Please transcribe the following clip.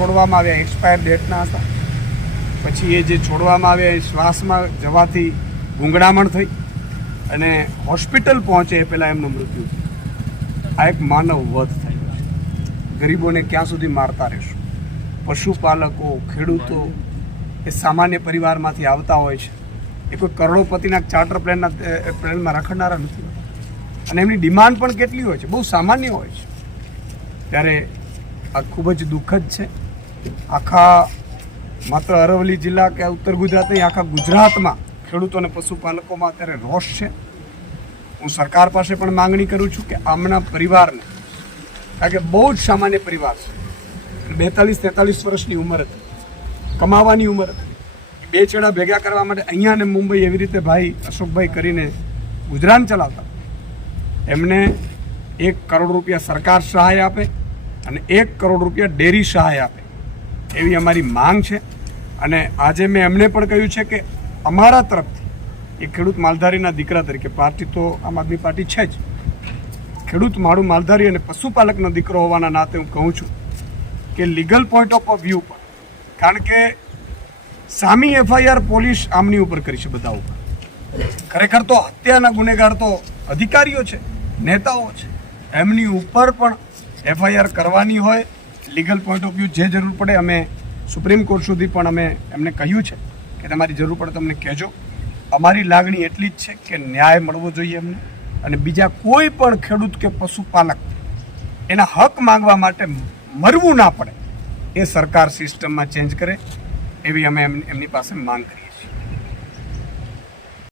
છોડવામાં આવ્યા એક્સપાયર ડેટના હતા, પછી એ જે છોડવામાં આવ્યા એ શ્વાસમાં જવાથી ગૂંગળામણ થઈ અને હોસ્પિટલ પહોંચે એ પહેલાં એમનું મૃત્યુ થયું. આ એક માનવ વધ થયો છે. ગરીબોને ક્યાં સુધી મારતા રહેશું? પશુપાલકો, ખેડૂતો એ સામાન્ય પરિવારમાંથી આવતા હોય છે, એ કોઈ કરોડોપતિના ચાર્ટર પ્લેનમાં રખડનારા નથી હોતા અને એમની ડિમાન્ડ પણ કેટલી હોય છે, બહુ સામાન્ય હોય છે. ત્યારે આ ખૂબ જ દુઃખદ છે. આખા માત્ર અરવલ્લી જિલ્લા કે ઉત્તર ગુજરાત નહીં, આખા ગુજરાતમાં ખેડૂતો અને પશુપાલકોમાં અત્યારે રોષ છે. હું સરકાર પાસે પણ માંગણી કરું છું કે આમના પરિવારને, કારણ કે બહુ જ સામાન્ય પરિવાર છે, 42-43 વર્ષની ઉંમર હતી, કમાવાની ઉંમર હતી, બે છેડા ભેગા કરવા માટે અહીંયા ને મુંબઈ એવી રીતે ભાઈ અશોકભાઈ કરીને ગુજરાન ચલાવતા. એમને 1 કરોડ રૂપિયા સરકાર સહાય આપે અને 1 કરોડ રૂપિયા ડેરી સહાય આપે એવી અમારી માંગ છે. અને આજે મેં એમને પણ કહ્યું છે કે અમારા તરફથી એ ખેડૂત માલધારીના દીકરા તરીકે, પાર્ટી તો આમ આદમી પાર્ટી છે જ, ખેડૂત મારું માલધારી અને પશુપાલકનો દીકરો હોવાના નાતે હું કહું છું કે લીગલ પોઈન્ટ ઓફ વ્યૂ પર, કારણ કે સામી એફઆઈઆર પોલીસ આમની ઉપર કરી છે બધા ઉપર. ખરેખર તો હત્યાના ગુનેગાર તો અધિકારીઓ છે, નેતાઓ છે, એમની ઉપર પણ એફઆઈઆર કરવાની હોય. લીગલ પોઈન્ટ ઓફ વ્યૂ જે જરૂર પડે અમે સુપ્રીમ કોર્ટ સુધી પણ અમે એમને કહ્યું છે કે તમારી જરૂર પડે તમને કહેજો. અમારી લાગણી એટલી જ છે કે ન્યાય મળવો જોઈએ એમને, અને બીજા કોઈ પણ ખેડૂત કે પશુપાલક એના હક માંગવા માટે મરવું ના પડે એ સરકાર સિસ્ટમમાં ચેન્જ કરે એવી અમે એમની પાસે માંગ કરીએ છીએ.